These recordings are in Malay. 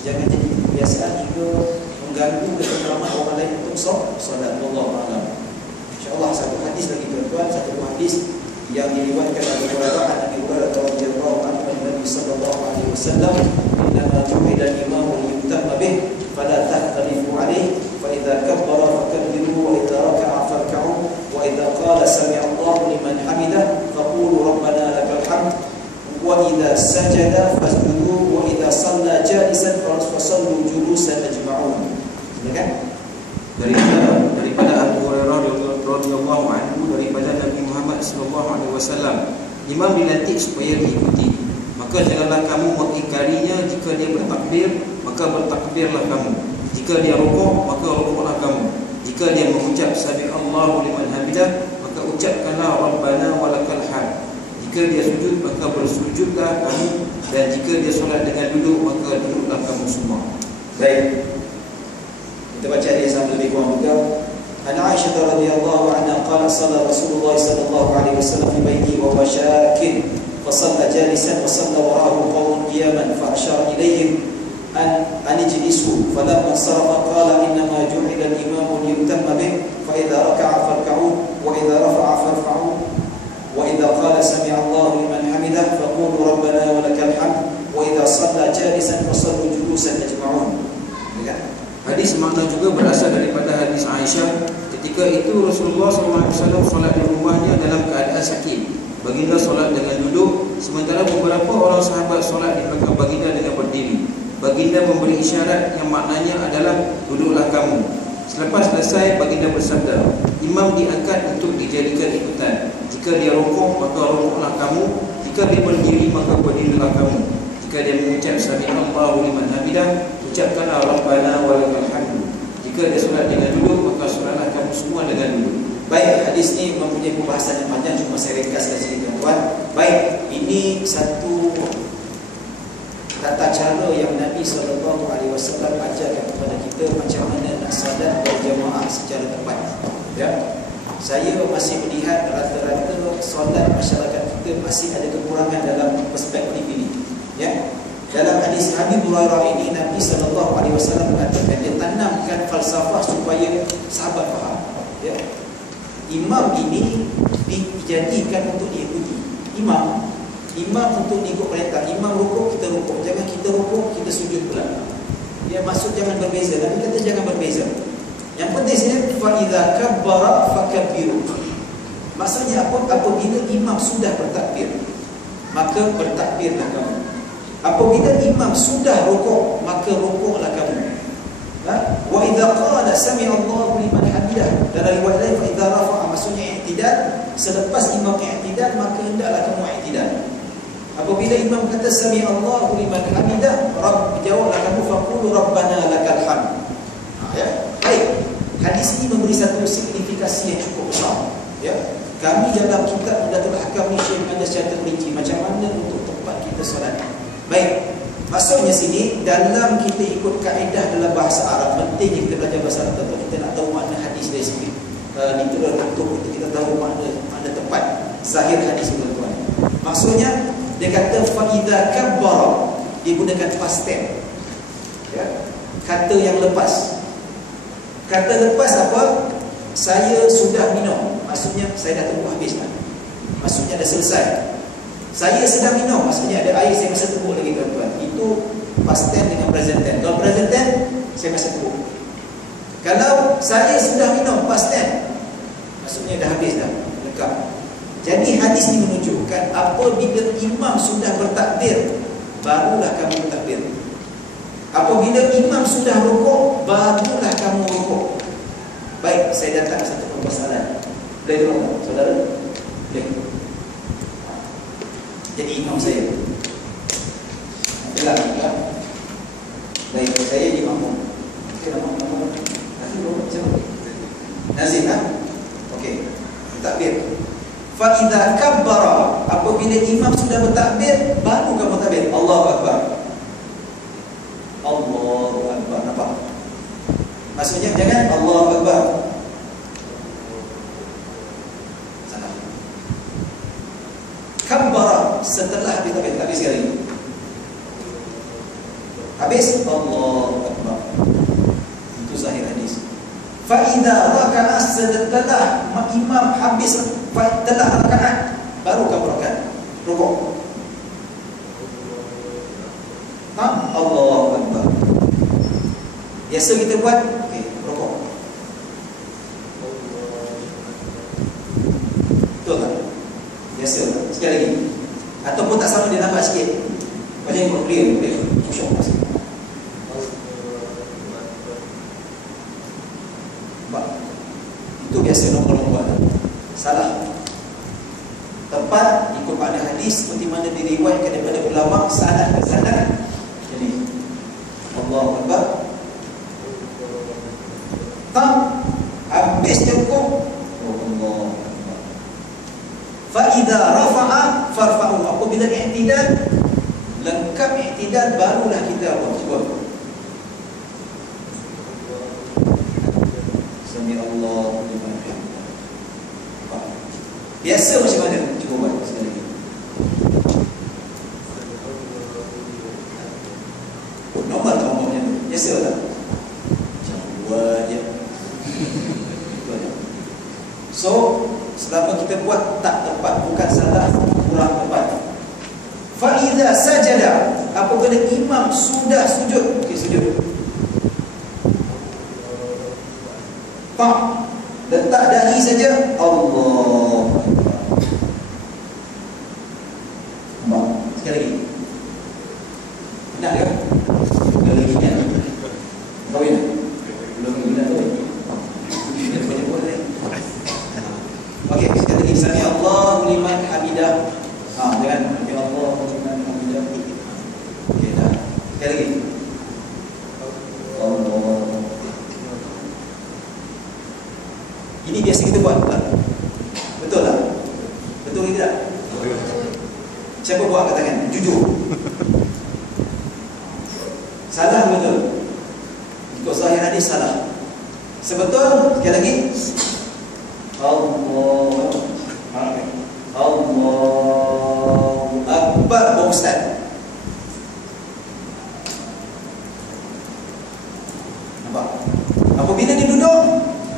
Jangan jadi kebiasaan juga mengganggu ketentraman orang lain untuk solat. Wallahu a'lam. InsyaAllah satu hadis lagi tuan-tuan, satu hadis yang diriwayatkan oleh Abu Hurairah radhiyallahu anhu Nabi sallallahu alaihi wasallam, "Innama ju'ila al-imamu liyutamma bih, fala tahtalifu alaihi, fa idza kabbara fakabbiru wa idza raka'a farka'u wa idza qala sami'a Allahu liman hamidah faqulu rabbana lakal hamd wa idza sajada fasjudu wa idza shalla jalisan fasallu julusan ajma'un." Ya kan? Daripada Abu Hurairah radhiyallahu anhu, daripada Nabi Muhammad sallallahu alaihi wasallam, imam dilantik supaya diikuti, maka janganlah kamu mengingkarinya. Jika dia bertakbir, maka bertakbirlah kamu. Jika dia rukuk, maka rukuklah kamu. Jika dia mengucap sami Allahu liman hamidah, maka ucapkanlah rabbana walakal hamd. Jika dia sujud, maka bersujudlah kamu, dan jika dia solat dengan duduk, maka duduklah kamu semua. Baik, kita baca dia sambil lebih kurang juga. An Aisyah radhiyallahu anha qalat shalla Rasulullah sallallahu alaihi wasallam fi baiti wa huwa shakin fa shalla jalisan wa shalla wara'ahu qawmun qiyaman fa ashara ilayhim an ijlisu falamma sarafa qala inna ma ju'ila al-imamu liyutamma bih fa idza raka'a farka'u wa idza rafa'a farfa'u wa idza qala sami'a Allahu liman hamidah faqulu rabbana wa lakal hamd wa idza shalla jalisan fasallu julusan ajma'un. Hadis makna juga berasal daripada hadis Aisyah. Ketika itu Rasulullah SAW solat di rumahnya dalam keadaan sakit. Baginda solat dengan duduk, sementara beberapa orang sahabat solat di belakang baginda dengan berdiri. Baginda memberi isyarat yang maknanya adalah duduklah kamu. Selepas selesai, baginda bersabda, imam diangkat untuk dijadikan ikutan. Jika dia rukuk, maka rukuklah kamu. Jika dia berdiri, maka berdirilah kamu. Jika dia mengucap sami Allahu liman hamidah, ucapkanlah rabbana walakal hamd. Jika dia solat dengan duduk, maka solatlah kamu semua dengan duduk. Baik, hadis ini mempunyai pembahasan yang panjang, cuma saya ringkaskan sedikit tuan-tuan. Baik, ini satu tata cara yang Nabi SAW ajarkan kepada kita macam mana nak solat berjamaah secara tepat. Ya, saya masih melihat rata-rata solat masyarakat kita masih ada kekurangan dalam perspektif ini. Ya, dalam hadis Habib Hurairah ini Nabi SAW mengatakan dia tanamkan falsafah supaya sahabat faham. Ya, imam ini dijadikan untuk diikuti. Imam untuk ikut perintah. Imam rukuk, kita rukuk. Jangan kita rukuk, kita sujud pula. Dia maksud jangan berbeza. Nabi kata jangan berbeza. Yang penting sini fa idza kabbara fakabbiru. Maksudnya apa? Apabila imam sudah bertakbir, maka bertakbirlah kamu. Apabila imam sudah rukuk, maka rukuklah kamu. Wa idza qala sami'a Allahu liman hamidah. Dalam riwayat lain fa idza rafa'a, maksudnya i'tidal. Selepas imam i'tidal, maka hendaklah kamu i'tidal. Apabila imam kata sami'a Allahu liman hamidah, jawablah kamu faqulu rabbana lakal hamd. Ya. Baik. Hadis ini memberi satu signifikasi yang cukup besar. Ya. Kami dalam kitab Umdatul Ahkam ni Syekh ada secara terperinci macam mana untuk tempat kita solat. Baik, maksudnya sini dalam kita ikut kaedah dalam bahasa Arab, penting kita belajar bahasa Arab tentu kita nak tahu makna hadis dari sini. Literal untuk kita tahu makna tepat zahir hadis itu tuan. Maksudnya dia kata fa idza kabbara, digunakan past tense. Ya. Kata yang lepas. Kata lepas apa? Saya sudah minum. Maksudnya saya dah tunggu habis kan. Maksudnya dah selesai. Saya sedang minum, maksudnya ada air saya masih tepuk lagi tuan-tuan. Itu past tense dengan present tense. Kalau present tense, saya masih tepuk. Kalau saya sudah minum, past tense, maksudnya dah habis dah, lengkap. Jadi hadis ini menunjukkan apabila imam sudah bertakbir, barulah kamu bertakbir. Apabila imam sudah rukuk, barulah kamu rukuk. Baik, saya datang satu permasalahan. Boleh tolong tak, saudara? Boleh. Jadi imam saya adalah juga. Baik, saya di makmum. Okey, nama Nazim kan? Okey. Takbir. Fa idza kabbara, apabila imam sudah bertakbir, baru kamu takbir. Allahu akbar. Allahu akbar. Nampak? Maksudnya jangan Allahu akbar. Salah. Kabbara setelah habis takbir sekali. Habis habis Allahu Akbar. Itu zahir hadis. Fa idza raka'a setelah imam habis telah rakaat baru kamu rakaat rukuk. Allahu Akbar. Biasa kita buat okey, rukuk. Betul tak? Biasa tak? Sekali lagi. Ataupun tak sama dia nampak sikit. Macam yang clear, khusyuk sikit. Itu biasa nombor-nombor. Salah. Tepat ikut pada hadis seperti mana diriwayatkan daripada ulama sanad ke sanad. Jadi Allahu Akbar. Habis cukup. Allahu Akbar. Fa idza rafa'a farfa'u. Apabila i'tidal, lengkap i'tidal barulah kita buat. Cuba. Sami Allahu liman hamidah. Biasa macam mana? Cuba buat sekali lagi. Normal tak macam tu? Biasa tak? Macam buat je. So, selama kita buat tak tepat, bukan salah, kurang tepat. Fa idza sajada, apabila imam sudah sujud, okey sujud. Pak, letak dahi saja, Allah. Nampak? Sekali lagi. Nak ke? Sekali lagi ni. Kahwin tak? Belum lagi nak kahwin. Dia banyak buat ni. Okey, sekali lagi. Sami Allahu liman hamidah. Jangan Sami Allahu liman hamidah. Okey, dah. Sekali lagi. Allah. Ini biasa kita buat tak? Betul tak? Betul ke tidak? Siapa buat angkat tangan? Jujur. Salah betul? Ikut zahir hadis salah. Sebetul? Sekali lagi. Allahu Akbar. Bawa ustaz. Nampak? Apabila dia duduk,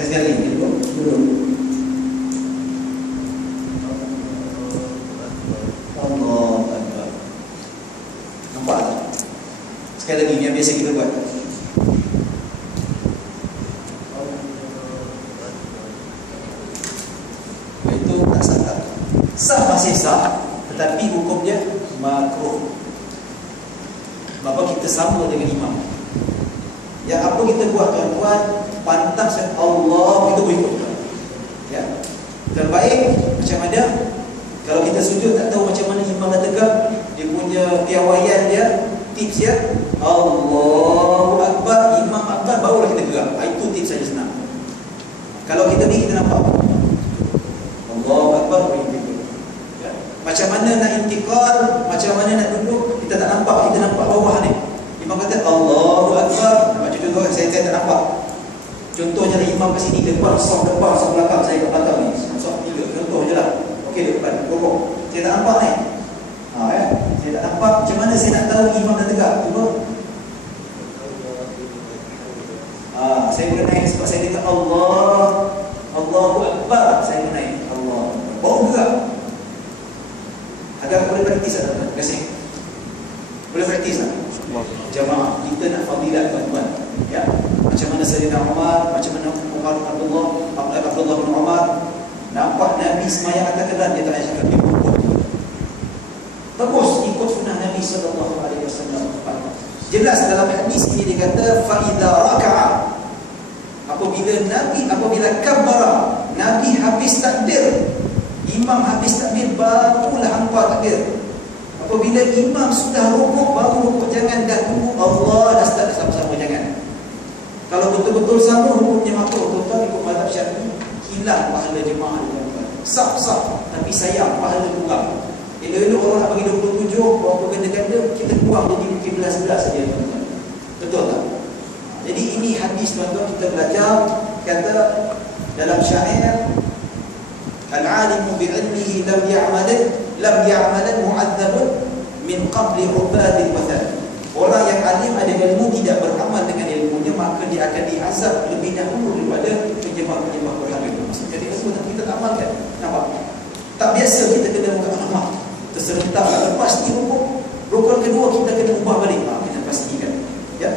saya sekali lagi, dia duduk. Allahu Akbar. Nampak tak? Sekali lagi, yang biasa kita buat. Itu tak sah tak? Sah masih sah, tetapi hukumnya makruh. Maka kita sama dengan imam. Yang apa kita buat tuan-tuan, pantang Allah kita boleh ikut. Ya. Terbaik macam mana kalau kita sujud tak tahu macam mana imam dah tegak, dia punya piawaian dia, tips dia Allahu Akbar, imam akbar, barulah kita gerak. Itu tips saja senang. Kalau kita ni kita nampak Allahu Akbar boleh ikut. Ya. Macam mana nak intikal, macam mana nak duduk, kita tak nampak, kita nampak bawah ni. Imam kata Allahu Akbar, macam tu saya tak nampak. Contohnya lah imam kat sini, depan, soft belakang, saya kat belakang ni. Soft gila, contoh je lah. Okey, depan, pokok. Saya tak nampak ni. Saya tak nampak, macam mana saya nak tahu imam dah tegak? Cuba. Saya boleh naik sebab saya dengar Allahu Akbar. Saya boleh naik Allah. Baru gerak. Agar boleh praktis tak tuan-tuan? Terima kasih. Boleh praktis tak? Jamaah, kita nak fadilat tuan-tuan. Ya, macam mana Sayyidina Umar, macam mana Abdullah bin Umar nampak Nabi semayang atas kedan, dia tak nak cakap dia pukul. Terus ikut sunnah Nabi SAW. Jelas dalam hadis ini dia kata fa idza raka'a, apabila kabbara, Nabi habis takbir, imam habis takbir, barulah hampa takbir. Apabila imam sudah rukuk, baru rukuk. Jangan dahulu Allah dah start sama-sama, jangan. Kalau betul-betul sama hukumnya makruh, tuan-tuan ikut mazhab Syafi'i, hilang pahala jemaah tuan-tuan. Sah, tapi sayang pahala kurang. Elok-elok orang nak bagi 27, berapa ganda-ganda, kita kurang jadi mungkin 11 saja tuan-tuan. Betul tak? Jadi ini hadis tuan-tuan kita belajar, kata dalam syair, al-alimu bi'ilmihi lam ya'malan mu'adzabun min qabli ubadil wathan. Orang yang alim ada ilmu tidak beramal dengan ilmunya, maka dia akan diazab lebih dahulu daripada penyembah-penyembah berhala. Maksudnya dia ilmu tapi kita tak amalkan. Nampak? Tak biasa kita kena buka nama. Terserentak lepas di rukun kedua kita kena ubah balik. Kita pastikan. Ya.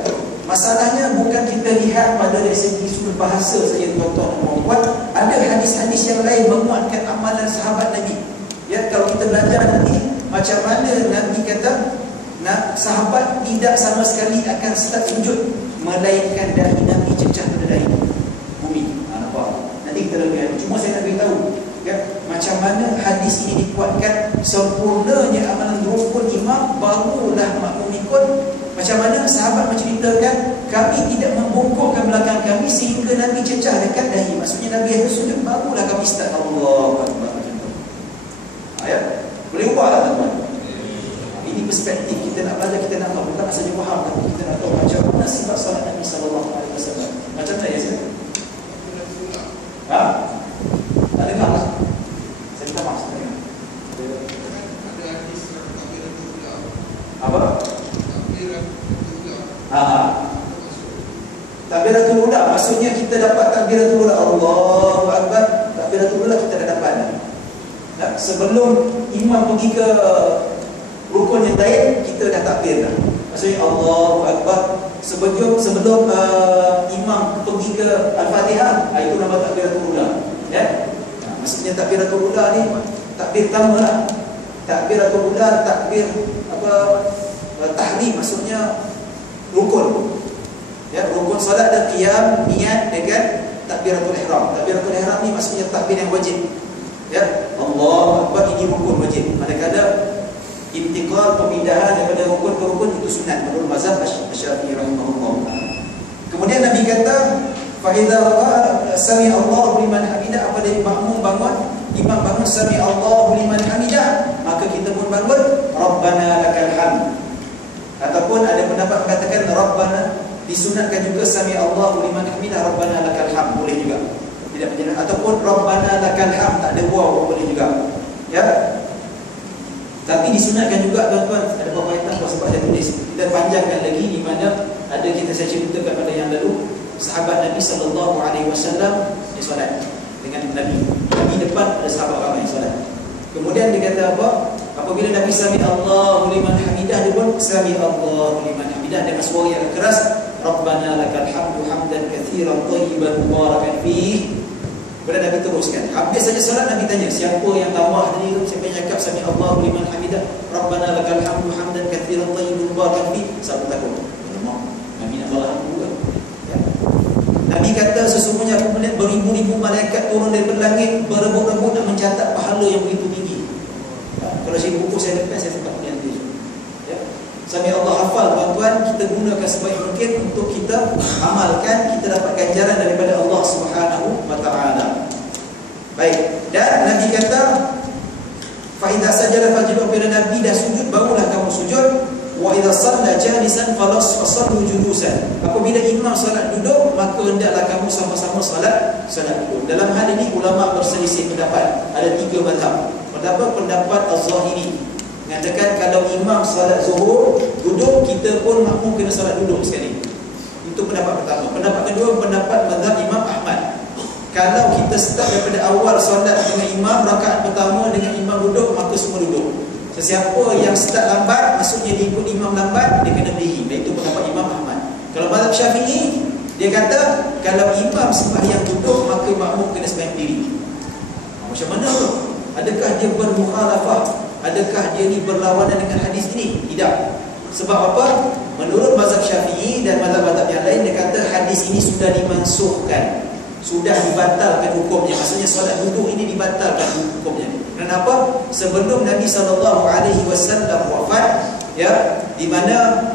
Masalahnya bukan kita lihat pada dari segi sudut bahasa saja tuan-tuan dan puan-puan. Ada hadis-hadis yang lain menguatkan amalan sahabat Nabi. Ya, kalau kita belajar nanti macam mana Nabi kata sahabat tidak sama sekali akan start sujud melainkan dahi Nabi cecah dari bumi. Nampak? Nanti kita lebih. Cuma saya nak beritahu ya, macam mana hadis ini dikuatkan sempurnanya amalan rukun imam barulah makmum ikut. Macam mana sahabat menceritakan kami tidak membongkokkan belakang kami sehingga Nabi cecah dekat dahi. Maksudnya Nabi ada sujud barulah kami start. Allahu Akbar. Ya, boleh ubahlah teman-teman. Ini perspektif kita nak belajar, kita nak tahu, bukan saja faham, tapi kita nak tahu macam mana sifat salat Nabi sallallahu alaihi wasallam. Macam mana ya saya? Ha? Tak dengar lah. Saya minta maaf sebenarnya. Ada hadis takbiratul ula. Apa? Takbiratul ula. Takbiratul ula maksudnya kita dapat takbiratul ula. Allahu Akbar. Takbiratul ula kita dah dapat. Nah, sebelum imam pergi ke rukun yang lain, kita dah takbir dah. Maksudnya Allahu Akbar. Sebelum imam pergi ke Al-Fatihah, itu nama takbiratul ula. Ya? Maksudnya takbiratul ula ni takbir pertama lah. Takbiratul ula, takbir tahrim, maksudnya rukun. Ya, rukun solat dan qiyam, niat dengan takbiratul ihram. Takbiratul ihram ni maksudnya takbir yang wajib. Ya, Allahu Akbar ini rukun wajib. Manakala intiqal pemindahan daripada rukun ke rukun itu sunat menurut mazhab Asy-Syafi'i rahimahullah. Kemudian Nabi kata, fa idza ra'a sami Allahu liman hamidah, apabila makmum bangun, imam bangun sami Allahu liman hamidah, maka kita pun bangun Rabbana lakal hamd. Ataupun ada pendapat mengatakan Rabbana, disunatkan juga sami Allahu liman hamidah Rabbana lakal hamd, boleh juga. Tidak berjalan. Ataupun Rabbana lakal hamd, tak ada waw, boleh juga. Ya. Tapi disunatkan juga tuan-tuan, ada beberapa ayat sebab saya tulis. Kita panjangkan lagi di mana ada kita saya ceritakan pada yang lalu, sahabat Nabi sallallahu alaihi wasallam dia solat dengan Nabi. Nabi depan ada sahabat ramai solat. Kemudian dia kata apa? Apabila Nabi sami Allahu liman hamidah, dia pun sami Allahu liman hamidah dengan suara yang keras, Rabbana lakal hamdu hamdan katsiran thayyiban mubarakan fihi. Kemudian Nabi teruskan. Habis saja solat Nabi tanya, siapa yang tambah tadi tu? Siapa yang cakap sami Allahu liman hamidah, Rabbana lakal hamdu hamdan katsiran thayyiban mubarakan fihi? Siapa takut? Nabi nak balas aku juga. Ya. Nabi kata sesungguhnya aku melihat beribu-ribu malaikat turun dari langit berebut-rebut nak mencatat pahala yang begitu tinggi. Ya. Kalau saya buku saya lepas, saya sempat punya nanti. Ya. Sami Allah hafal tuan-tuan, kita gunakan sebaik mungkin untuk kita amalkan, kita dapat ganjaran daripada Allah Subhanahu wa taala. Baik, dan Nabi kata fa idza sajada fajru, bila Nabi dah sujud barulah kamu sujud. Wa idza shalla jalisan fasallu julusan. Apabila imam solat duduk, maka hendaklah kamu sama-sama solat duduk. Dalam hal ini ulama berselisih pendapat. Ada 3 mazhab. Pendapat Az-Zahiri mengatakan kalau imam solat zuhur duduk, kita pun makmum kena solat duduk sekali. Itu pendapat pertama. Pendapat kedua, pendapat mazhab Imam Ahmad. Kalau kita start daripada awal solat dengan imam, rakaat pertama dengan imam duduk, maka semua duduk. Sesiapa yang start lambat, maksudnya dia ikut imam lambat, dia kena berdiri. Itu pendapat Imam Ahmad. Kalau mazhab Syafi'i, dia kata kalau imam sembahyang duduk, maka makmum kena sembahyang berdiri. Macam mana tu? Adakah dia bermukhalafah? Adakah dia ni berlawanan dengan hadis ini? Tidak. Sebab apa? Menurut mazhab Syafi'i dan mazhab-mazhab yang lain, dia kata hadis ini sudah dimansuhkan, sudah dibatalkan hukumnya. Maksudnya solat duduk ini dibatalkan hukumnya. Kenapa? Sebelum Nabi SAW wafat, ya, di mana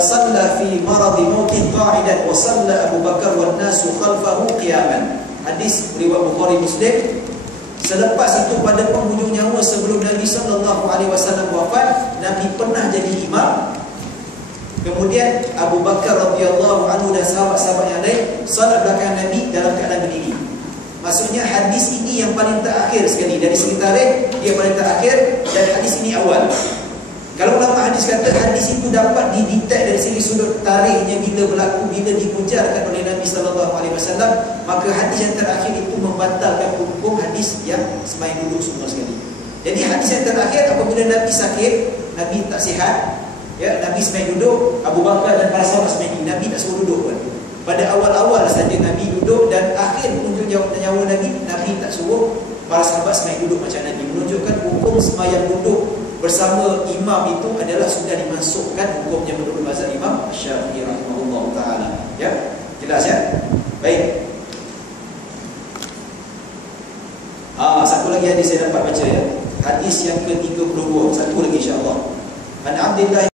salla fi maradi mautin qa'idan wa salla Abu Bakar wan nasu khalfahu qiyaman. Hadis riwayat Bukhari Muslim. Selepas itu pada penghujung nyawa sebelum Nabi SAW wafat, Nabi pernah jadi imam. Kemudian Abu Bakar radhiyallahu anhu dan sahabat-sahabat yang lain salat belakang Nabi dalam keadaan berdiri. Maksudnya hadis ini yang paling terakhir sekali. Dari segi tarikh dia paling terakhir, dan hadis ini awal. Kalau ulama hadis kata hadis itu dapat didetek dari segi sudut tarikhnya bila berlaku, bila diujarkan oleh Nabi SAW, maka hadis yang terakhir itu membatalkan hukum hadis yang semain duduk semua sekali. Jadi hadis yang terakhir apabila Nabi sakit, Nabi tak sihat, ya, Nabi semain duduk, Abu Bakar dan para sahabat semain duduk, Nabi tak suruh duduk pun. Pada awal-awal saja Nabi duduk, dan akhir penunjuk nyawa Nabi, Nabi tak suruh para sahabat semain duduk macam Nabi. Menunjukkan hukum semayang duduk bersama imam itu adalah sudah dimasukkan hukumnya menurut mazhab Imam Syafi'i rahimahullah ta'ala. Ya, jelas ya? Baik. Satu lagi hadis saya dapat baca ya. Hadis yang ke-32, satu lagi insya-Allah. An Abdillah